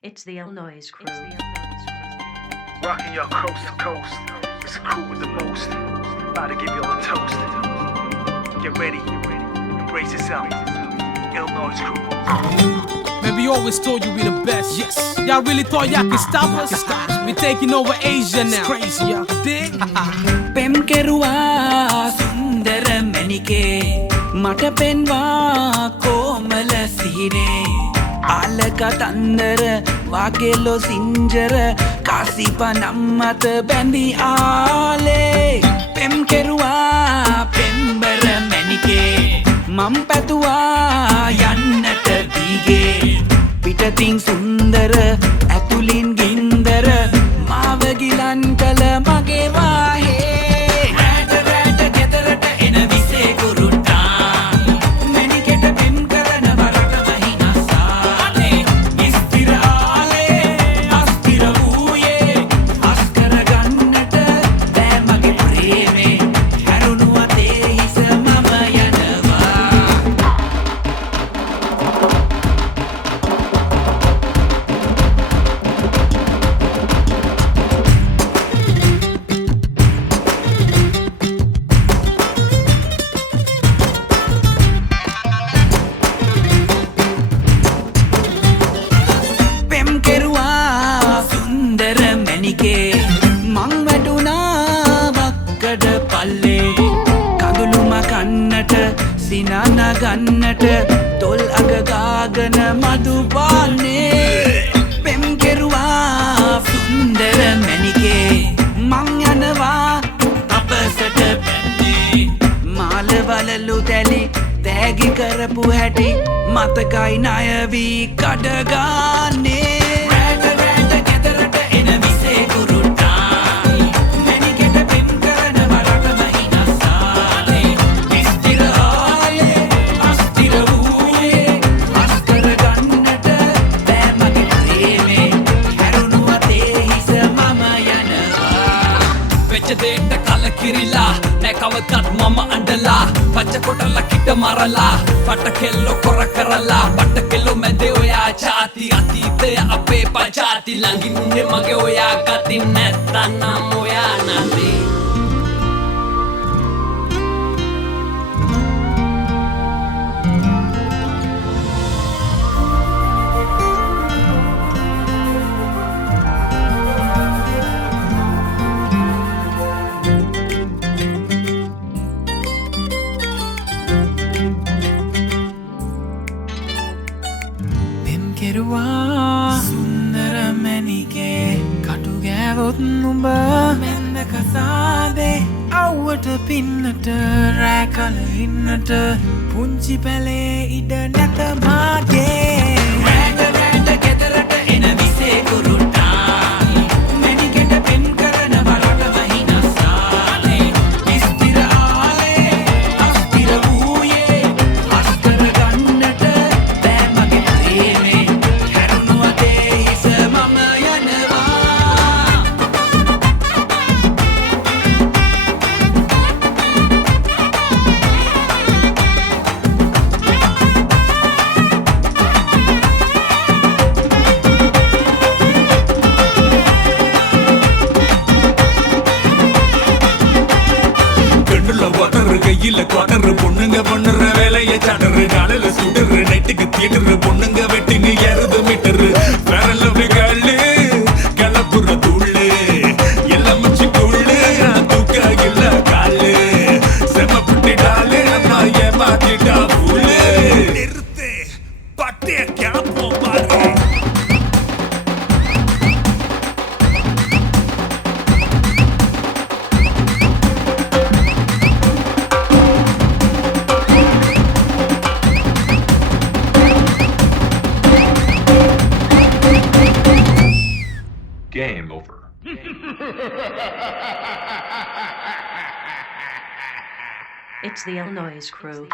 It's the Illinois crew. Rocking y'all coast to coast. It's a crew with the most. About to give y'all a toast. Get ready. Embrace yourself. Illinois crew. Man, we always told you we the best. Yes. Y'all really thought y'all could stop us? We taking over Asia now. It's crazy, y'all. Dig? පෙම් කෙරුවා සුන්දර මැණිකේ මට පෙන්වා කොමල සිහිනේ ආලක තන්දර වාකෙලෝ සිංජර කාසිප නම්මත බැඳි ආලේ පෙම් කෙරුවා පෙම්බර මැණිකේ මම් පැතුවා යන්නට දීගේ පිටතින් සුන්දර ඇතුලින් ගින්දර මාව ගිලන් කළ මගේ වාහේ මං වැඩුණා වක්කඩ පල්ලේ කඳුළුම කන්නට සිනාන ගන්නට තොල් අග ගාගෙන මදු පාන්නේ පෙම් කෙරුවා සුන්දර මැණිකේ මං යනවා අපසට පැත්තේ මාල වලලු තැලි තෑගි කරපු හැටි මතකයි ණය වී කඩගාන්නේ කිරිලා නෑ කවදත් මම අඬලා පච්ච කොටලා කිට මරලා පට කෙල්ලෝ කොර කරලා පට කෙල්ලෝ මැදේ ඔයා චාති අතීතය අපේ පචාති ළඟින් ඉන්නේ මගේ ඔයා ගතින් නැත්තනම් ඔයා නැති කෙරුවා සුන්දර මැණිකේ කටු ගෑවොත් නුඹ මෙන්න කසාදේ අවුවට පින්නට රෑ කල ඉන්නට පුංචි පැලේ ඉඩ නැත මාගේ රෑට ගෙදරට එන විසේ කුරුට්ටා මැණිකෙට පෙම් කරන වරට වහිනස්සානේ ස්ථිර ආලේ අස්ථිර වූයේ අස්කර ගන්නට බෑ මගේ ප්‍රේමේ கையில குவாட்டரு பொண்ணுங்க பண்ணுற வேலைய சாடரு காலையில சுடரு நைட்டுக்கு தியேட்டரு பொண்ணுங்க வெட்டிங்க ஏறுது மீட்டரு வேற லவ் காலு கிளப்புற தூளு எல்லாம் மச்சி கூழு தூக்க இல்ல காலு செம புட்டிடாலு நம்ம ஏமாத்திட்டா பூலு நிறுத்து பட்டிய கேப்போம் பாரு Game over. It's the Illinois crew.